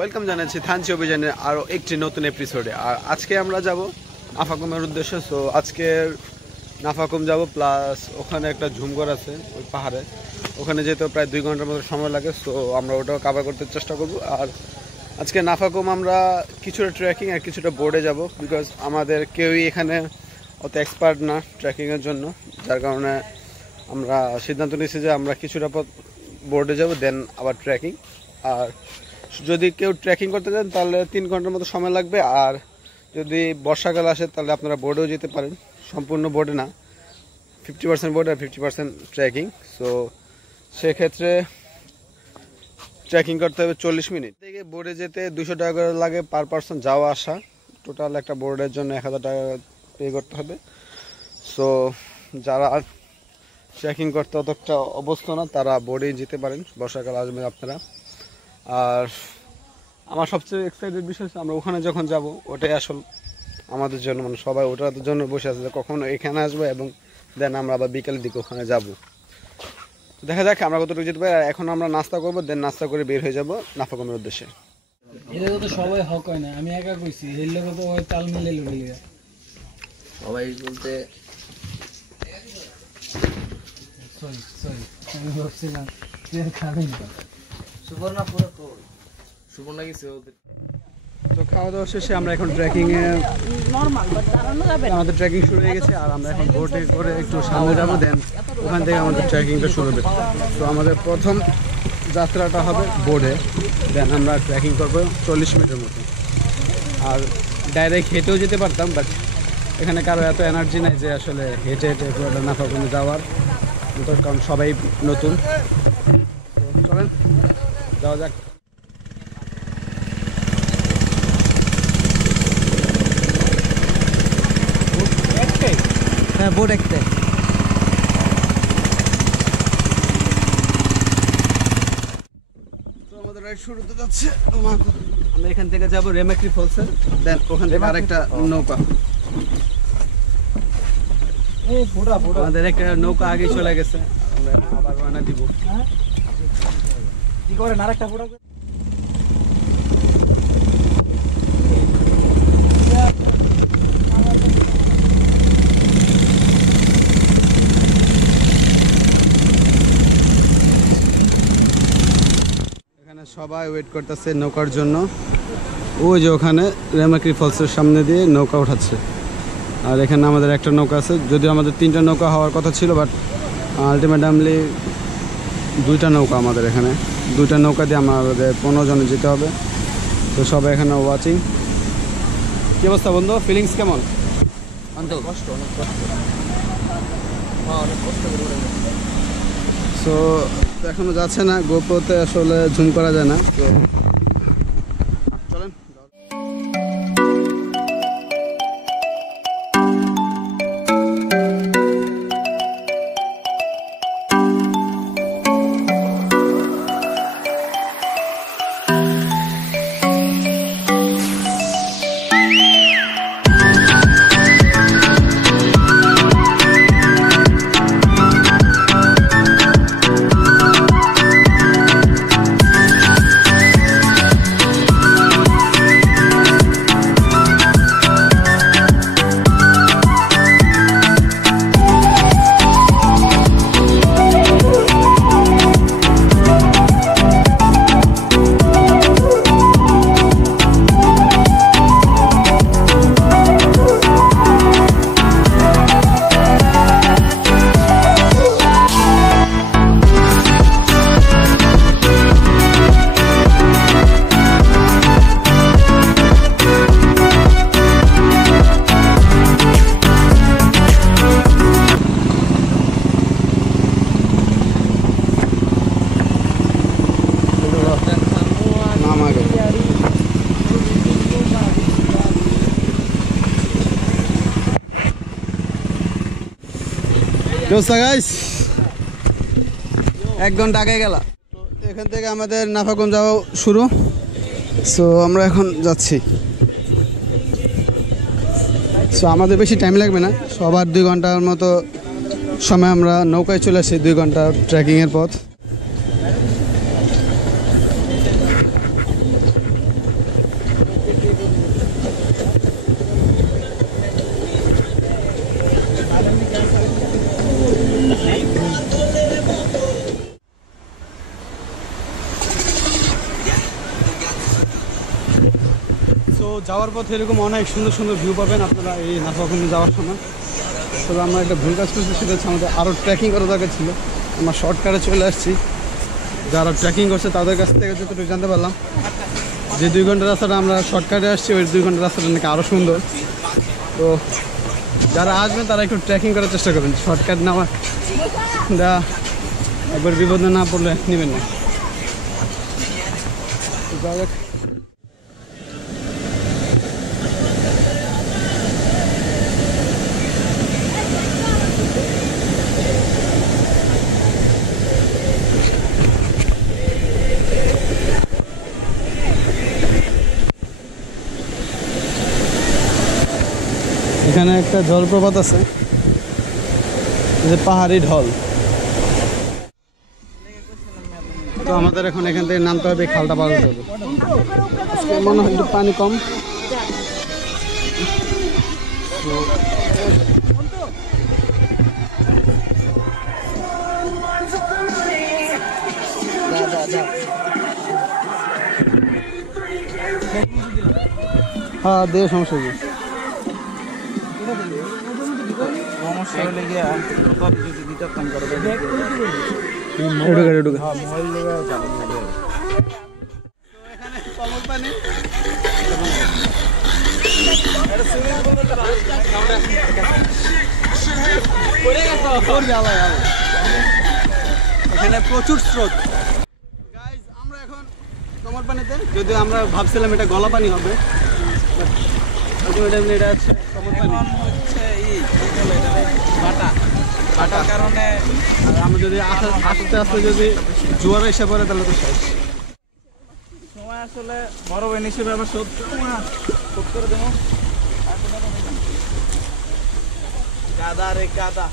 Welcome জানাচ্ছি থানচি অভিযানের আরও একটি নতুন এপিসোডে। আর আজকে আমরা যাব নাফাকুমের উদ্দেশ্যে। সো আজকে নাফাকুম যাব, প্লাস ওখানে একটা ঝুমঘর আছে ওই পাহাড়ে, ওখানে যেতে প্রায় 2 ঘন্টার মতো সময় লাগে। সো আমরা ওটাও কাভার করতে চেষ্টা করব। আর আজকে নাফাকুম আমরা কিছুটা ট্রেকিং আর কিছুটা বোর্ডে যাব, বিকজ আমাদের কেউই এখানে অত এক্সপার্ট না ট্রেকিংয়ের জন্য, যার কারণে আমরা সিদ্ধান্ত নিয়েছি যে আমরা কিছুটা পথ বোর্ডে যাব, দেন আবার ট্রেকিং। আর যদি কেউ ট্রেকিং করতে চান তাহলে 3 ঘন্টার মতো সময় লাগবে। আর যদি বর্ষাকাল আসে তাহলে আপনারা বোর্ডেও যেতে পারেন, সম্পূর্ণ বোর্ডে না, 50% বোর্ড আর 50% ট্রেকিং। সো সেক্ষেত্রে ট্রেকিং করতে হবে 40 মিনিট। থেকে বোর্ডে যেতে 200 টাকা করে লাগে পার পারসন, যাওয়া আসা। টোটাল একটা বোর্ডের জন্য 1000 টাকা পে করতে হবে। সো যারা ট্রেকিং করতে অতটা অভ্যস্ত না তারা বোর্ডেই যেতে পারেন, বর্ষাকাল আসবে আপনারা। আর আমার সবচেয়ে এক্সাইটেড বিষয় হচ্ছে আমরা ওখানে যখন যাব, ওটাই আসল আমাদের জন্য, মানে সবাই ওটার জন্য বসে আছে যে কখন এখানে আসবো, এবং দেন আমরা আবার বিকেলের দিকে ওখানে যাব। দেখা যাক আমরা কতটুকু যেতে পারি। আর এখন আমরা নাস্তা করবো, দেন নাস্তা করে বের হয়ে যাব নাফাকুমের উদ্দেশ্যে। এদের তো সবাই হক হয় না, আমি একা কইছি এর লোকে তো ওই তাল মিলে লইলিগা সবাই বলতে সরি আমি ভাবছিলাম যে খাবেন না। সুবর্ণা পুরো তো সুবর্ণা গেছে ওদের। তো খাওয়া দাওয়া শেষে আমরা এখন ট্রেকিংয়ে আমাদের ট্রেকিং শুরু হয়ে গেছে। আর আমরা এখন বোটে করে একটু সামনে যাবো, দেন ওখান থেকে আমাদের ট্রেকিংটা শুরু হবে। তো আমাদের প্রথম যাত্রাটা হবে বোর্ডে, দেন আমরা ট্রেকিং করবো 40 মিনিটের মতো। আর ডাইরেক্ট হেঁটেও যেতে পারতাম, বাট এখানে কারো এত এনার্জি নাই যে আসলে হেঁটে হেঁটে পুরোটা নাফাকুমে যাওয়ার মতো, কারণ সবাই নতুন। তো চলেন যাওয়া যাক। হ্যাঁ বোট একটাই। তো আমাদের রাইড শুরু হতে যাচ্ছে। আমরা এখান থেকে যাবো রেমাক্রি ফলসে, দেন ওখান থেকে আরেকটা নৌকা। আমাদের একটা নৌকা আগে চলে গেছে, আমরা আবার রওনা দিব। কি করেন আরেকটা ফোটা সবাই ওয়েট করতেছে নৌকার জন্য। ওই যে ওখানে রেমাক্রি ফলসের সামনে দিয়ে নৌকা উঠাচ্ছে। আর এখানে আমাদের একটা নৌকা আছে, যদিও আমাদের 3টা নৌকা হওয়ার কথা ছিল, বাট আলটিমেটামলি 2টা নৌকা আমাদের এখানে। 2টা নৌকা দিয়ে আমাদের 15 জনে যেতে হবে। তো সবাই এখানে ওয়াচিং। কী অবস্থা বন্ধু, ফিলিংস কেমন? কষ্ট, অনেক কষ্ট। হ্যাঁ অনেক কষ্ট করে। সো এখনো যাচ্ছে না, গোপ্রোতে আসলে জুম করা যায় না। তো চলেন। গাইস 1 ঘন্টা আগে গেলাম। তো এখান থেকে আমাদের নাফাকুম যাওয়া শুরু। সো আমরা এখন যাচ্ছি। সো আমাদের বেশি টাইম লাগবে না, সবার 2 ঘন্টার মতো সময়। আমরা নৌকায় চলে আসি 2 ঘন্টা ট্রেকিংয়ের পথ। তো যাওয়ার পথে এরকম অনেক সুন্দর সুন্দর ভিউ পাবেন আপনারা এই নাফাকুমে যাওয়ার সময়। তবে আমরা একটা ভুল কাজ করছি, সেটা হচ্ছে আমাদের আরও ট্রেকিং করা দরকার ছিল। আমরা শর্টকাটে চলে আসছি। যারা ট্রেকিং করছে তাদের কাছ থেকে যতটুকু জানতে পারলাম যে 2 ঘন্টার রাস্তাটা আমরা শর্টকাটে আসছি, ওই 2 ঘন্টার রাস্তাটা নাকি আরও সুন্দর। তো যারা আসবেন তারা একটু ট্রেকিং করার চেষ্টা করবেন, শর্টকাট নেওয়া একবার বিপদে না পড়লে নেবেন না। যাই হোক, এখানে একটা জলপ্রপাত আছে, যে পাহাড়ি ঢল। তো আমাদের এখন এখান থেকে নামতে হবে, খালটা পার হতে হবে। আজকে মনে হয় একটু পানি কম। হ্যাঁ দে, সমস্যা কি? সমস্যা হলে গিয়ে তোর যদি দিতে কাম করবে এখানে প্রচুর স্রোত। আমরা এখন কমল পানিতে, যদিও আমরা ভাবছিলাম এটা গলা পানি হবে, এটা হচ্ছে কমল পানি। কাটার কারণে আমরা যদি আস্তে আস্তে যদি জোয়ার এসে পড়ে তাহলে তো শেষ। সময় আসলে বড় বেন হিসেবে আবার শোধ করে দেবো। কাদা রে কাদা,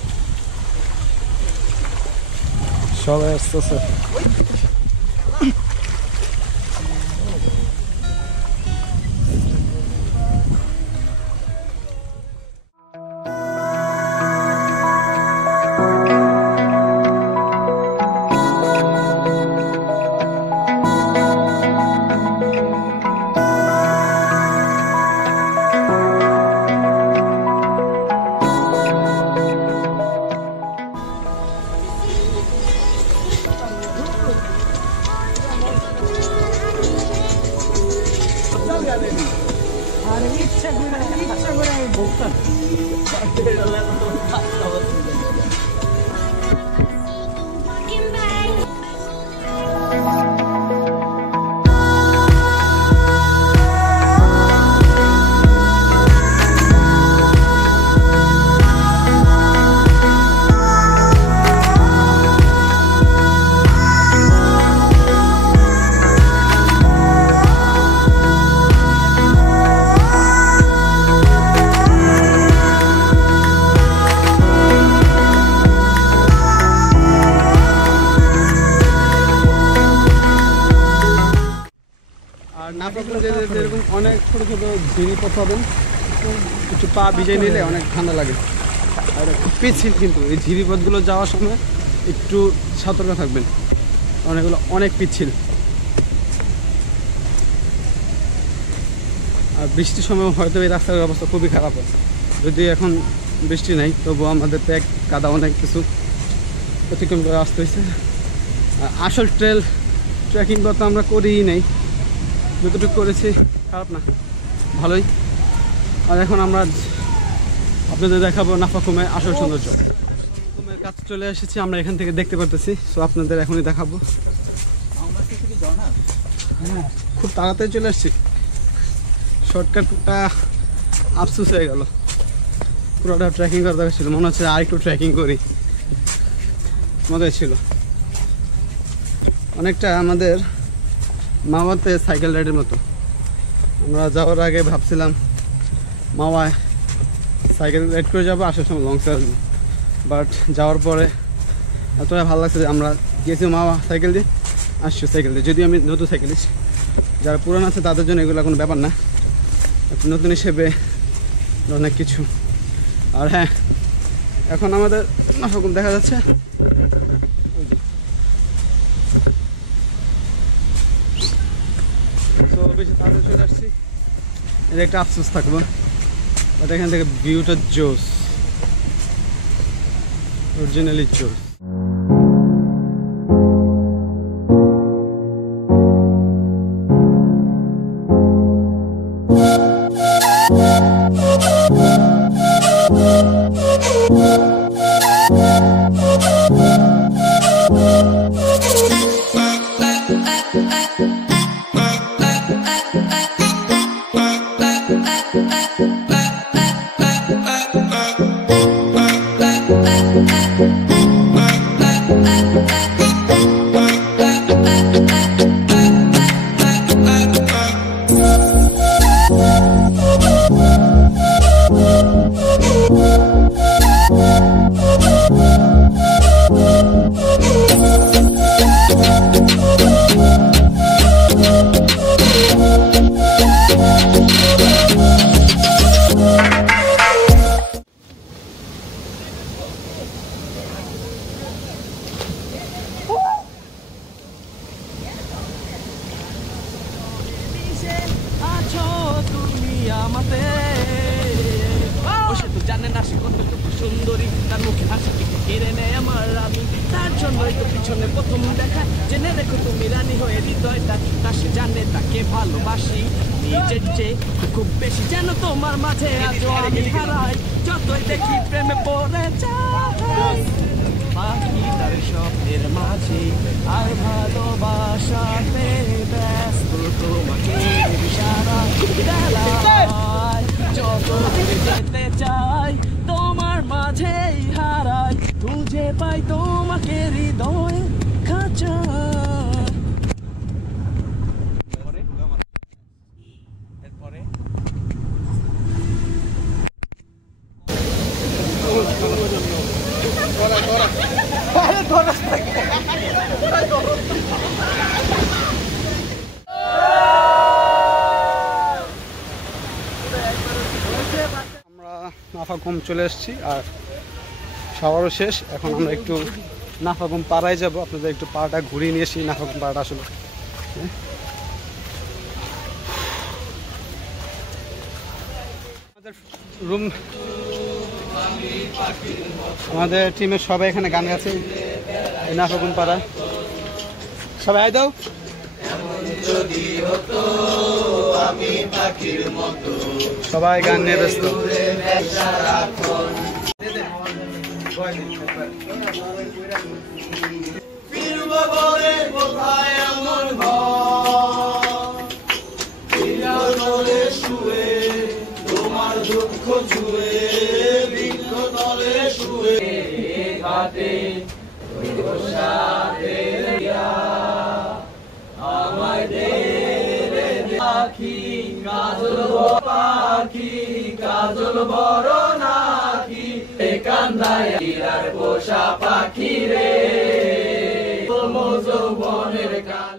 সবাই আসতেছে। এরকম অনেক ছোটো ছোটো ঝিরিপথ পাবেন, একটু পা ভিজে নিলে অনেক ঠান্ডা লাগে। আর খুব পিচ্ছিল, কিন্তু এই ঝিরিপথগুলো যাওয়ার সময় একটু সতর্ক থাকবেন, অনেকগুলো অনেক পিচ্ছিল। আর বৃষ্টির সময় হয়তো এই রাস্তার অবস্থা খুবই খারাপ হয়। যদি এখন বৃষ্টি নাই, তবুও আমাদের প্যাক কাদা অনেক কিছু অতিক্রম করে আসতে হয়েছে। আসল ট্রেকিং তো আমরা করিই নাই, যতটুকু করেছি খারাপ না, ভালোই। আর এখন আমরা আপনাদের দেখাবো নাফাকুমের আসল সৌন্দর্য। নাফাকুমের কাছে চলে এসেছি আমরা, এখান থেকে দেখতে পারতেছি। সো আপনাদের এখনই দেখাবো। হ্যাঁ, খুব তাড়াতাড়ি চলে আসছি। শর্টকাটটা আফসোস হয়ে গেল, পুরোটা ট্রেকিং করা দরকার ছিল। মনে হচ্ছে আর একটু ট্রেকিং করি, মজাই ছিল। অনেকটা আমাদের মাওয়াতে সাইকেল রাইডের মতো। আমরা যাওয়ার আগে ভাবছিলাম মাওয়ায় সাইকেল রাইড করে যাবো, আসার সময় লং আসবো, বাট যাওয়ার পরে এতটা ভালো লাগছে যে আমরা গিয়েছি মাওয়া সাইকেল দিয়ে, আসছি সাইকেল দিয়ে। যদিও আমি নতুন সাইকেলিস্ট, যারা পুরান আছে তাদের জন্য এগুলো কোনো ব্যাপার না, নতুন হিসেবে অনেক কিছু। আর হ্যাঁ, এখন আমাদের নাফাকুম দেখা যাচ্ছে, তো বেশি তাড়াতাড়ি চলে আসছি। এটা একটা আফসোস থাকবো, বাট এখান থেকে ভিউটা জোস, অরিজিনালি জোস। সুন্দরী তার মুখে হাসি কেড়ে নেয় আমার আমি, তার জন্যই তো পিছনে প্রথম দেখা। জেনে রেখো তুমি রানী হয়ে হৃদয়টা, কাছে জানে তাকে ভালোবাসি নিজের চেয়ে খুব বেশি, যেন তোমার মাঝে আজও আমি হারাই, যতই দেখি প্রেমে পড়ে যাই। পাখি তার স্বপ্নের মাঝে আর ভালোবাসাতে ব্যস্ত, তোমাকে সারা বেলায় যত দূরে যেতে চাই তোমার মাঝেই হারাই, খুঁজে পাই তোমাকে হৃদয় খাঁচা। নাফাকুম চলে এসেছি আর শাওয়ারও শেষ। এখন আমরা একটু নাফাকুম পাড়ায় যাব, আপনাদের একটু পাড়াটা ঘুরিয়ে নিয়ে এসি। নাফাকুম পাড়াটা আসলে আমাদের রুম, আমাদের টিমের সবাই এখানে গান গাচ্ছে নাফাকুম পাড়া। সবাই আয় দাও। সবাই গান নিয়ে ব্যস্ত। তোমার দুঃখ ছুঁয়ে বৃক্ষ তলে শুয়ে ঘাটে আমায় দে রে পাখি, কাজল পাখি, কাজল বড় নাকি কান্দায় আর পোষা পাখি রে যৌবনের কাল।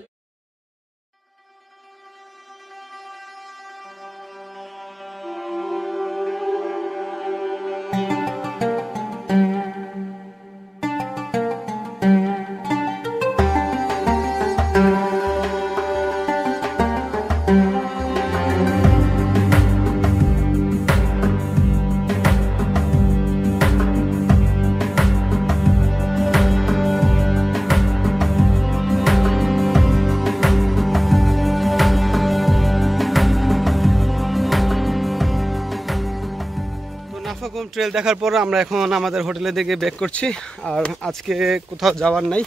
নাফাকুম ট্রেল দেখার পর আমরা এখন আমাদের হোটেলের দিকে ব্যাক করছি। আর আজকে কোথাও যাওয়ার নাই,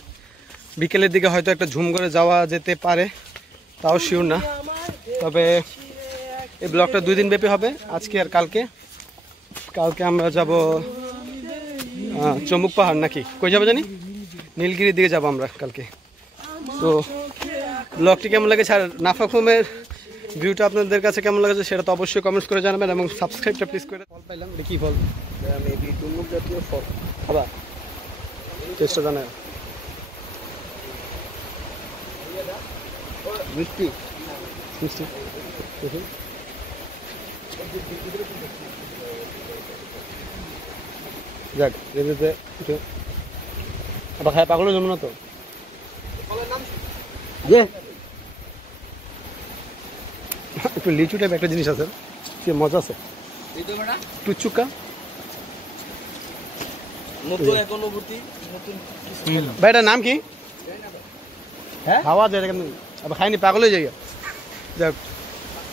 বিকেলের দিকে হয়তো একটা ঝুম করে যাওয়া যেতে পারে, তাও শিওর না। তবে এই ব্লগটা 2 দিন ব্যাপী হবে, আজকে আর কালকে। কালকে আমরা যাব চমুক পাহাড়, নাকি কই যাবো জানি নীলগিরির দিকে যাবো আমরা কালকে। তো ব্লগটি কেমন লেগেছে আর নাফাখুমের ভিউটা আপনাদের কাছে কেমন লেগেছে সেটা তো অবশ্যই কমেন্টস করে জানাবেন এবং সাবস্ক্রাইবটা প্লিজ করে। ফল পাইলাম, এটা কি ফল? মেবি ডুমুক জাতীয় ফল। খাবা, টেস্টটা জানায় মিষ্টি মিষ্টি। যাক রেডিতে আবার খায় পাগলের জন্য না তো একটু লিচু টাইপ একটা জিনিস আছে, কি মজা আছে, টুচুকা ভাই। এটার নাম কি? খাওয়া যায় কেন? আবার খাইনি, পাগল হয়ে যাই। যাক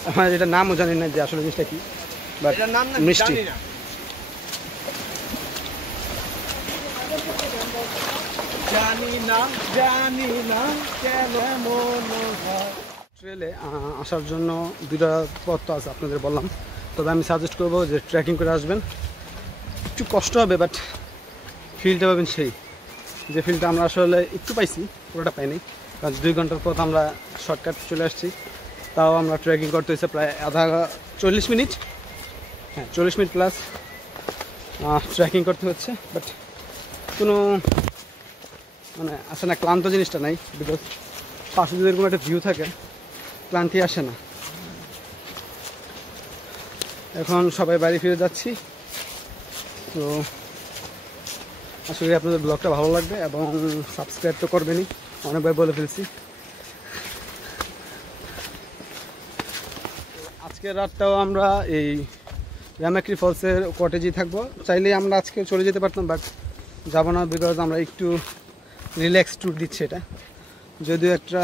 আমার এটার নামও জানি না যে আসলে জিনিসটা কি, বাট মিষ্টি। ট্রেলে আসার জন্য দুটা পথ তো আছে আপনাদের বললাম, তবে আমি সাজেস্ট করবো যে ট্রেকিং করে আসবেন। একটু কষ্ট হবে বাট ফিলটা পাবেন সেই যে ফিলটা আমরা আসলে একটু পাইছি, পুরোটা পাইনি, কারণ 2 ঘন্টার পথ আমরা শর্টকাট চলে আসছি। তাও আমরা ট্রেকিং করতে হয়েছে প্রায় 40 মিনিট, হ্যাঁ 40 মিনিট প্লাস ট্রেকিং করতে হচ্ছে। বাট কোনো মানে আসে না, ক্লান্ত জিনিসটা নাই, বিকজ পাশে যদি এরকম একটা ভিউ থাকে ক্লান্তি আসে না। এখন সবাই বাড়ি ফিরে যাচ্ছি। তো আসলে আপনাদের ব্লগটা ভালো লাগবে এবং সাবস্ক্রাইব তো করবেনই, অনেকবার বলে ফেলছি। আজকের রাতটাও আমরা এই রামাক্রি ফলসের কটেজেই থাকবো। চাইলেই আমরা আজকে চলে যেতে পারতাম, বাট যাবো না, বিকজ আমরা একটু রিল্যাক্স ট্যুর দিচ্ছি এটা। যদিও একটা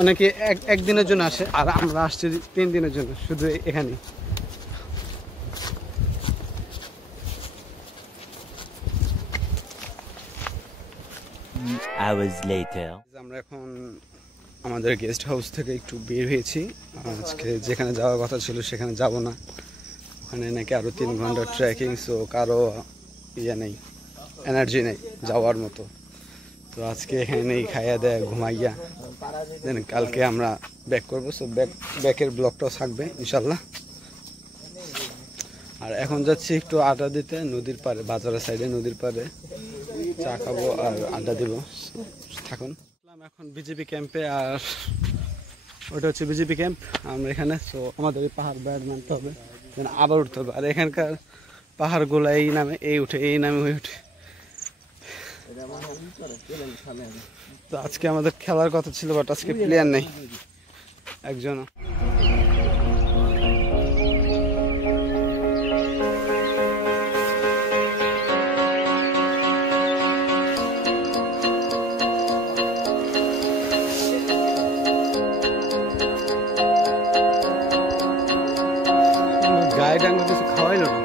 অনেকে একদিনের জন্য আসে, আর আমরা আসছি 3 দিনের জন্য শুধু এখানে। আমরা এখন আমাদের গেস্ট হাউস থেকে একটু বের হয়েছি। আজকে যেখানে যাওয়ার কথা ছিল সেখানে যাব না, ওখানে নাকি আরও 3 ঘন্টা ট্রেকিং, সো কারো ইয়ে নেই, এনার্জি নেই যাওয়ার মতো। তো আজকে এখানে নেই, খাইয়া দেয় ঘুমাইয়া দেন কালকে আমরা ব্যাক করবো। সো ব্যাকের ব্লগটাও থাকবে ইনশাল্লাহ। আর এখন যাচ্ছি একটু আড্ডা দিতে নদীর পাড়ে, বাজারের সাইডে নদীর পাড়ে চা খাবো আর আড্ডা দিব। থাকুন। এখন বিজেপি ক্যাম্পে, আর ওটা হচ্ছে বিজেপি ক্যাম্প। আমরা এখানে, সো আমাদের এই পাহাড় বেড় নামতে হবে, আবার উঠতে হবে। আর এখানকার পাহাড়গুলো এই নামে এই উঠে, এই নামে হয়ে উঠে। তো আজকে আমাদের খেলার কথা ছিল, বাট আজকে প্লেয়ার নেই একজন। গায়ে ডাঙ্গা কিছু খাওয়াইল না।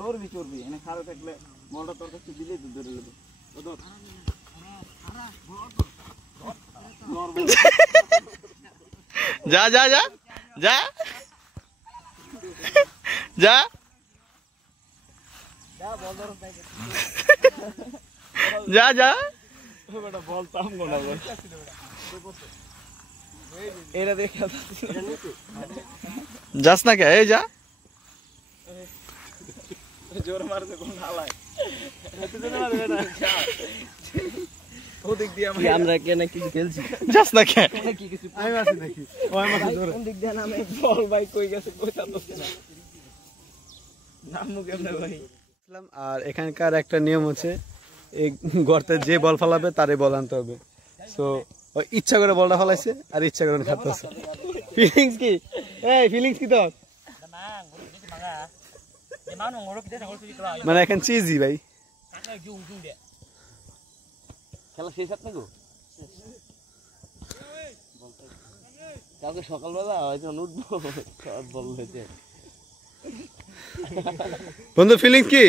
নরবি চর্বি এনে খারাপ থাকলে মলটা তোর কাছে দিলে তো ধরে নেবে। যা যা যা যা যা যা যা বলতাম না এরা দেখে যাস না কে? এই যা জোর মারতে কোন হালায় ওদিক দিয়ে আমরা কেন কিছু খেলছি, যাস না কে? কি কিছু আমি আছি দেখি ওই মাথা ধরে কোন দিক দিয়ে নামে বল ভাই কই গেছে কোথা তো নাম কেমনে ভাই। আর এখানকার একটা নিয়ম হচ্ছে, এই গর্তে যে বল ফালাবে তারে বল আনতে হবে। সো ও ইচ্ছা করে বলটা ফালাইছে আর ইচ্ছা করে খাচ্ছে। ফিলিংস কি? এই ফিলিংস কি তোর? মানে এখন চিজি ভাই খেলা শেষ আপনি গো কালকে সকালবেলা হয়তো উঠবো বললে যে বন্ধু ফিলিং কি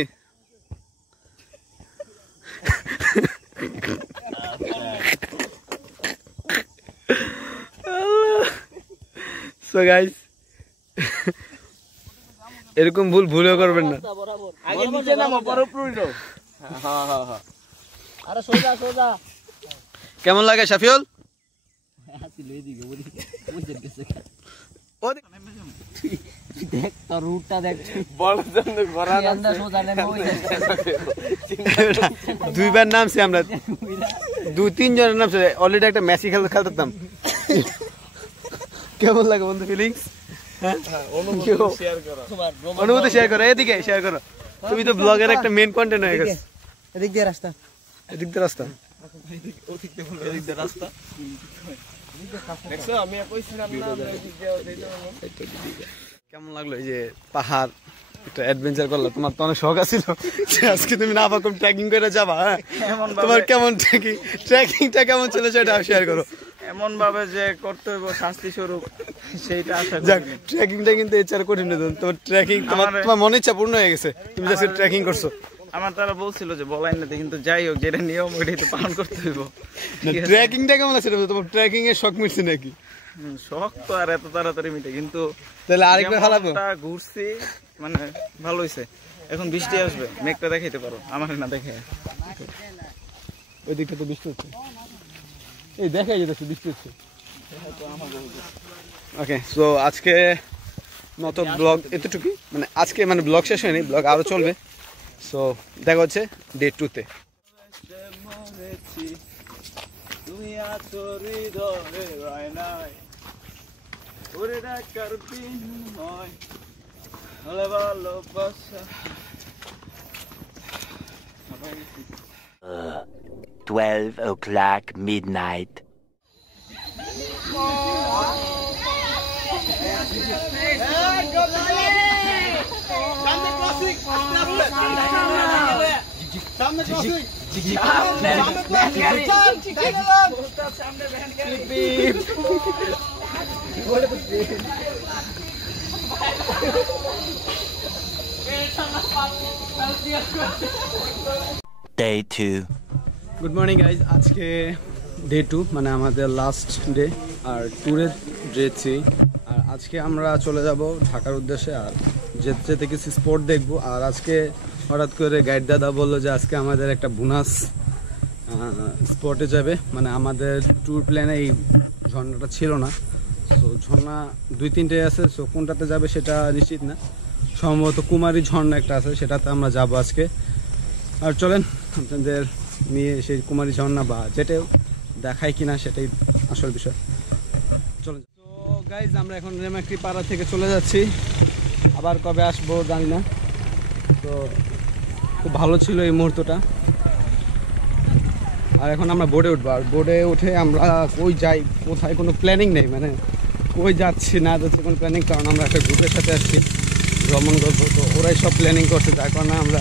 সো গাইস এরকম ভুল ভুলেও করবেন না আগে নিচে নামো পরে উপরে উঠো হ্যাঁ হ্যাঁ হ্যাঁ আরে সোজা সোজা কেমন লাগে শাফিউল দেখ তোর রুটটা দেখ বল জন্য ঘোরা না সোজা নেমে ওই দুইবার নামছি আমরা 2-3 জনের নামছে অলরেডি একটা ম্যাচই খেলতাম কেমন লাগে বন্ধু ফিলিংস অনুভূতি শেয়ার করো এদিকে শেয়ার করো তুমি তো ব্লগের একটা মেইন কন্টেন্ট হয়ে গেছে এদিক দিয়ে রাস্তা এদিক দিয়ে রাস্তা এদিক দিয়ে রাস্তা দেখছো আমি কইছিলাম না এদিক দিয়ে কেমন লাগলো এই যে পাহাড় একটা অ্যাডভেঞ্চার করলে তোমার তো অনেক শখ আছিল যে আজকে তুমি নাফাকুম ট্রেকিং করে যাবা হ্যাঁ তোমার কেমন ট্রেকিংটা কেমন ছিল সেটা শেয়ার করো এমন ভাবে যে করতে হইব শাস্তি স্বরূপ সেইটা আশা যাক ট্রেকিংটা কিন্তু এছাড়া কঠিন না তোমার ট্রেকিং তোমার মনে ইচ্ছা পূর্ণ হয়ে গেছে তুমি আজকে ট্রেকিং করছো আমার তারা বলছিল যে বলাই না কিন্তু যাই হোক যেটা নিয়ম ওইটাই তো পালন করতে হইব ট্রেকিংটা কেমন আছে তোমার ট্রেকিং এর শখ মিটছে নাকি শখ তো আর এত তাড়াতাড়ি মিটে কিন্তু তাহলে আরেকবার খালাবো ঘুরছি মানে ভালো হইছে এখন বৃষ্টি আসবে মেঘটা দেখাইতে পারো আমার না দেখে ওই দিকটা তো বৃষ্টি হচ্ছে এই দেখাই যেতেছে বৃষ্টি হচ্ছে ওকে সো আজকে মতো ব্লগ এতটুকুই মানে আজকে মানে ব্লগ শেষ হয়নি ব্লগ আরো চলবে সো দেখা হচ্ছে ডে 2 তে তুমি আছো হৃদয়ে রায়নাই ওরে ডাকার বিনয় হলে ভালোবাসা 12 o'clock midnight. Day 2. Good morning guys আজকে ডে 2 মানে আমাদের লাস্ট ডে আর ট্যুরের ডে 3 আর আজকে আমরা চলে যাব ঢাকার উদ্দেশ্যে আর যেতে যেতে কিছু স্পট দেখবো আর আজকে হঠাৎ করে গাইড দাদা বললো যে আজকে আমাদের একটা বোনাস স্পটে যাবে মানে আমাদের ট্যুর প্ল্যানে এই ঝর্ণাটা ছিল না সো ঝর্ণা 2-3টে আছে সো কোনটাতে যাবে সেটা নিশ্চিত না সম্ভবত কুমারী ঝর্ণা একটা আছে সেটাতে আমরা যাব আজকে আর চলেন আপনাদের নিয়ে সেই কুমারী ঝর্ণা বা যেটাও দেখায় কিনা সেটাই আসল বিষয় চলেন তো গাইজ আমরা এখন রেমাক্রি পাড়া থেকে চলে যাচ্ছি আবার কবে আসবো জানি না তো খুব ভালো ছিল এই মুহূর্তটা আর এখন আমরা বোর্ডে উঠবো আর বোর্ডে উঠে আমরা কই যাই কোথায় কোনো প্ল্যানিং নেই মানে কই যাচ্ছি না যাচ্ছি কোনো প্ল্যানিং কারণ আমরা একটা গ্রুপের সাথে আসছি ভ্রমণ করবো তো ওরাই সব প্ল্যানিং করছে যার কারণে আমরা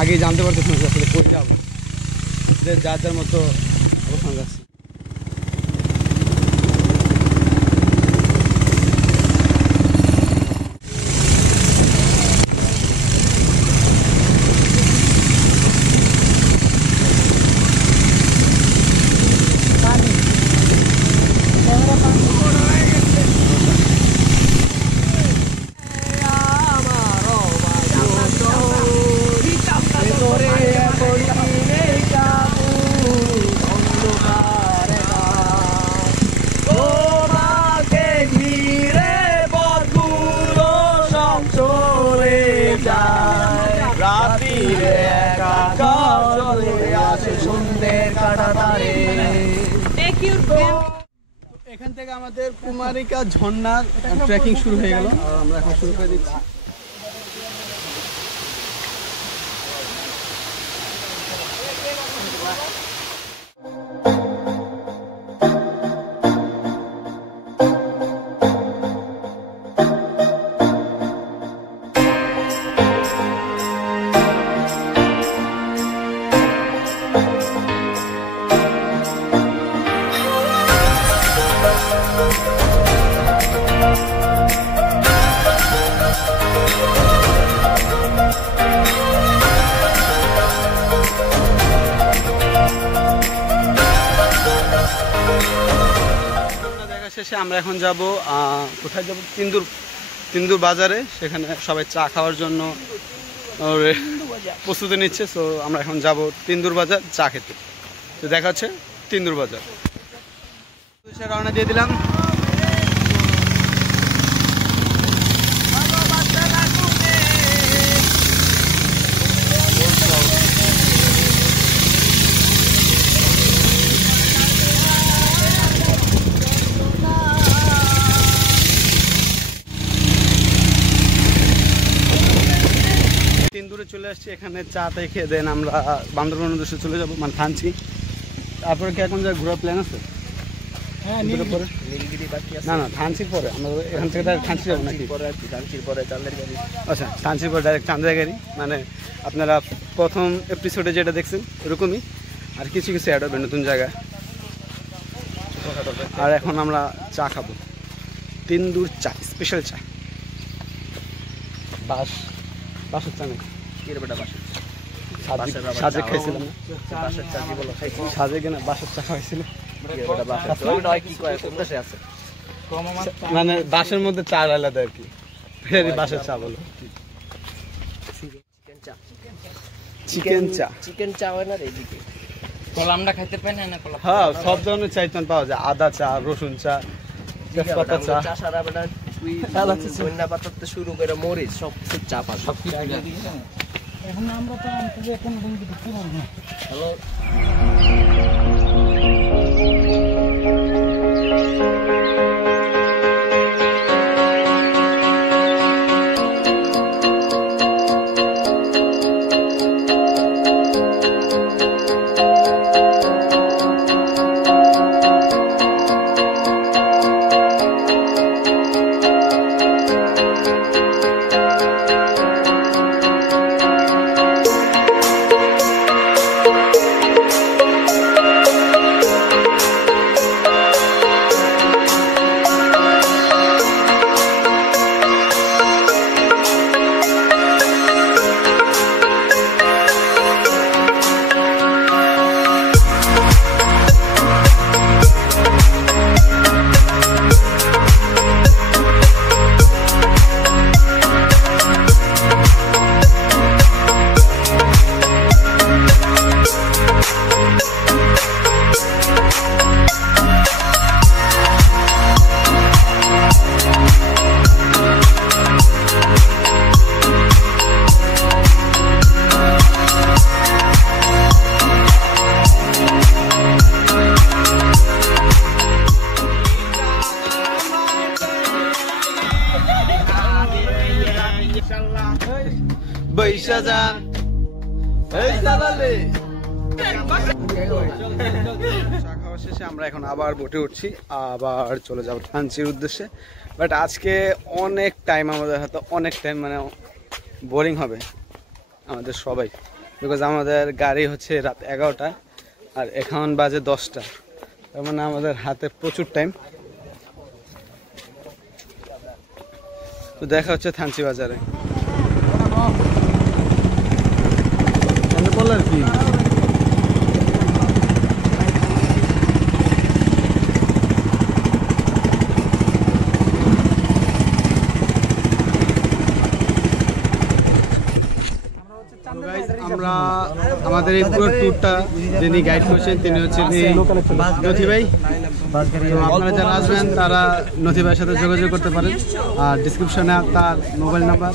আগেই জানতে পারতেছি না যে আসলে কই যাবো যে যার যার মতো অবস্থান যাচ্ছে এখান থেকে আমাদের কুমারিকা ঝর্ণার ট্রেকিং শুরু হয়ে গেল আর আমরা এখন শুরু করে দিচ্ছি শেষে আমরা এখন যাব কোথায় যাব, তিন্দুর বাজারে। সেখানে সবাই চা খাওয়ার জন্য প্রস্তুতি নিচ্ছে। সো আমরা এখন যাব তিন্দুর বাজার চা খেতে। তো দেখা হচ্ছে তিন্দুর বাজার। রওনা দিয়ে দিলাম। তিন্দুরে চলে আসছি, এখানে চাটাই খেয়ে দেন আমরা বান্দরবান উদ্দেশ্যে চলে যাবো, মানে থানচি। তারপরে কি এখন যা ঘোরার প্ল্যান আছে? হ্যাঁ, পরে না না থানচির পরে আমরা এখান থেকে ডাইরেক্ট থানচি যাবো নাকি? থানচির পরে চাঁদের গাড়ি। আচ্ছা, থানচির পরে ডাইরেক্ট চাঁদের গাড়ি, মানে আপনারা প্রথম এপিসোডে যেটা দেখছেন এরকমই, আর কিছু কিছু অ্যাড হবে নতুন জায়গায়। আর এখন আমরা চা খাবো, তিন্দুর চা, স্পেশাল চা। বাসের চা নাকি? সাজে খাইছিলাম, সাজে কিনা বাসের চা খাইছিল, মানে বাসের মধ্যে চা আলাদা আর কি, বাসের চা বলো। চিকেন চা হয় না এইদিকে? কলামটা খাইতে পাই না? হ্যাঁ, সব ধরনের চা পাওয়া যায়, আদা চা, রসুন চা, তেজপাতা চা, ধনিয়া পাতা থেকে শুরু করে মরিচ সব কিছু চা পাওয়া যায়। এখন আমরা তো এখন ঢুকতে পারবো না। হ্যালো, বৈশা যান এই দালালে। চা খাওয়া শেষে আমরা এখন আবার বোটে উঠছি, আবার চলে যাবো থানচির উদ্দেশ্যে। বাট আজকে অনেক টাইম আমাদের হাতে, অনেক টাইম, মানে বোরিং হবে আমাদের সবাই, বিকজ আমাদের গাড়ি হচ্ছে রাত 11টা আর এখন বাজে 10টা, তার মানে আমাদের হাতে প্রচুর টাইম। তো দেখা হচ্ছে থানচি বাজারে। আর কি আমরা আমাদের এই পুরো ট্যুরটা যিনি গাইড করছেন তিনি হচ্ছেন নথি ভাই। তো আপনারা যারা আসবেন তারা নথি ভাইয়ের সাথে যোগাযোগ করতে পারেন, আর ডিসক্রিপশনে তার মোবাইল নাম্বার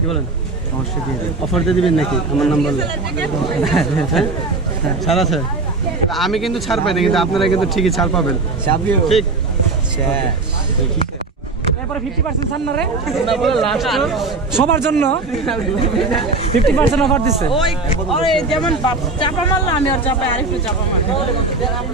কি বলেন অফার দিয়ে দিবেন নাকি আমার নাম বললে? ছাড় আছে, আমি কিন্তু ছাড় পাই না, কিন্তু আপনারা কিন্তু ঠিকই ছাড় পাবেন। ঠিক এরপরে 50% ছাড় না রে, সবার জন্য 50% অফার দিচ্ছে। ওই যেমন চাপা মারলাম আমি আর চাপাই আরেকটু চাপা মারলাম।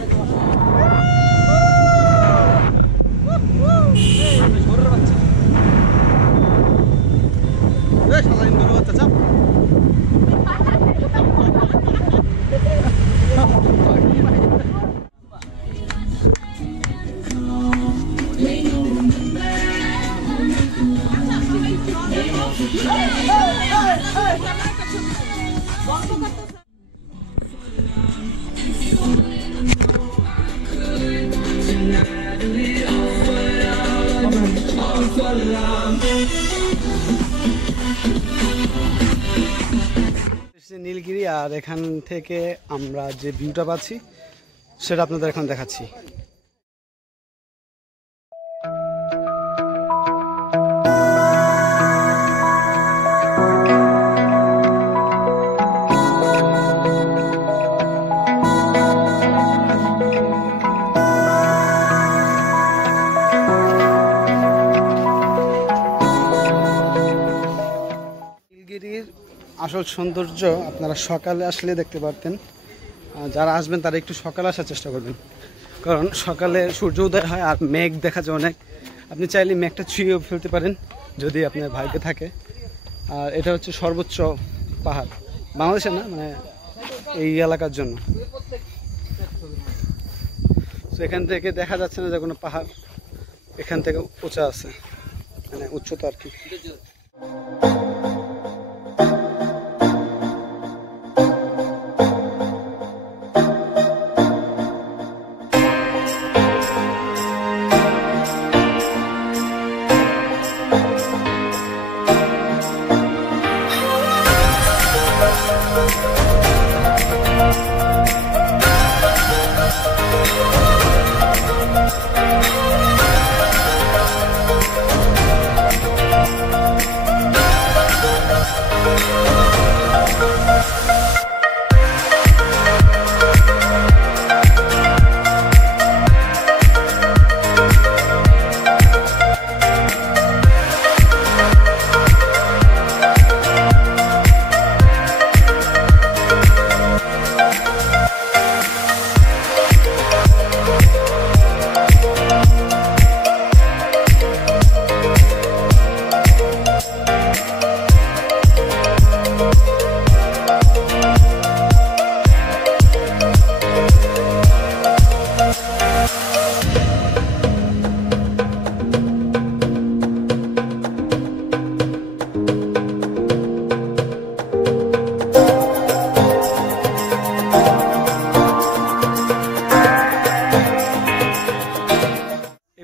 হচ্ছে নীলগিরি, আর এখান থেকে আমরা যে ভিউটা পাচ্ছি সেটা আপনাদের এখন দেখাচ্ছি। নীলগিরির আসল সৌন্দর্য আপনারা সকালে আসলে দেখতে পারতেন। যারা আসবেন তারা একটু সকালে আসার চেষ্টা করবেন, কারণ সকালে সূর্য উদয় হয় আর মেঘ দেখা যায় অনেক। আপনি চাইলে মেঘটা ছুঁয়েও ফেলতে পারেন যদি আপনার ভাগ্যে থাকে। আর এটা হচ্ছে সর্বোচ্চ পাহাড় বাংলাদেশে, না মানে এই এলাকার জন্য। তো এখান থেকে দেখা যাচ্ছে না যে কোনো পাহাড়, এখান থেকে উঁচা আছে, মানে উচ্চতা আর কি।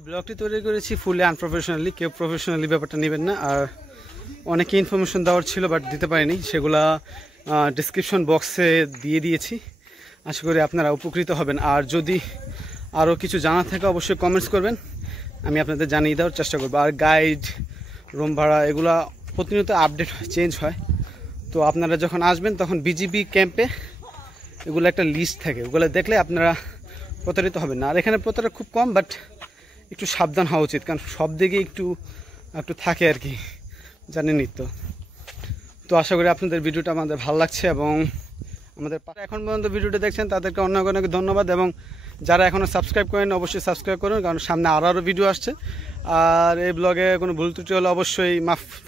ব্লগটি তৈরি করেছি ফুলি আনপ্রফেশনালি, কেউ প্রফেশনালি ব্যাপারটা নেবেন না। আর অনেকে ইনফরমেশন দেওয়ার ছিল বাট দিতে পারিনি, সেগুলা ডিসক্রিপশন বক্সে দিয়ে দিয়েছি। আশা করি আপনারা উপকৃত হবেন। আর যদি আরও কিছু জানা থাকে অবশ্যই কমেন্টস করবেন, আমি আপনাদের জানিয়ে দেওয়ার চেষ্টা করবো। আর গাইড, রুম ভাড়া এগুলা প্রতিনিয়ত আপডেট হয়, চেঞ্জ হয়। তো আপনারা যখন আসবেন তখন বিজিবি ক্যাম্পে এগুলো একটা লিস্ট থাকে, ওগুলো দেখলে আপনারা প্রতারিত হবেন না। আর এখানে প্রতারক খুব কম, বাট একটু সাবধান হওয়া উচিত, কারণ সব দিকে একটু থাকে আর কি, জানেনই তো। তো আশা করি আপনাদের ভিডিওটা আমাদের ভালো লাগছে, এবং আমাদের এখন পর্যন্ত ভিডিওটা দেখছেন তাদেরকে অনেক অনেক ধন্যবাদ। এবং যারা এখনও সাবস্ক্রাইব করেন অবশ্যই সাবস্ক্রাইব করুন, কারণ সামনে আরও ভিডিও আসছে। আর এই ব্লগে কোনো ভুল ত্রুটি হলে অবশ্যই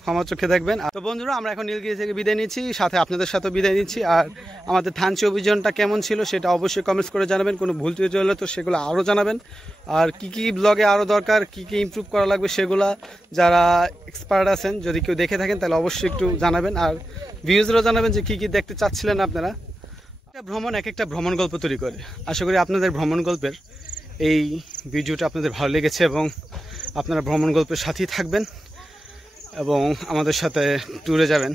ক্ষমা চোখে দেখবেন। তো বন্ধুরা, আমরা এখন নীলগিরি থেকে বিদায় নিচ্ছি, সাথে আপনাদের সাথেও বিদায় নিচ্ছি। আর আমাদের থানচি অভিযানটা কেমন ছিল সেটা অবশ্যই কমেন্টস করে জানাবেন। কোনো ভুল ত্রুটি হলে তো সেগুলো আরও জানাবেন। আর কী ব্লগে আরও দরকার, কী ইমপ্রুভ করা লাগবে সেগুলা যারা এক্সপার্ট আছেন যদি কেউ দেখে থাকেন তাহলে অবশ্যই একটু জানাবেন। আর ভিউজরাও জানাবেন যে কী দেখতে চাচ্ছিলেন আপনারা। ভ্রমণ এক একটা ভ্রমণ গল্প তৈরি করে। আশা করি আপনাদের ভ্রমণ গল্পের এই ভিডিওটা আপনাদের ভালো লেগেছে, এবং আপনারা ভ্রমণ গল্পের সাথেই থাকবেন এবং আমাদের সাথে ট্যুরে যাবেন।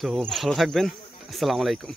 তো ভালো থাকবেন। আসসালামু আলাইকুম।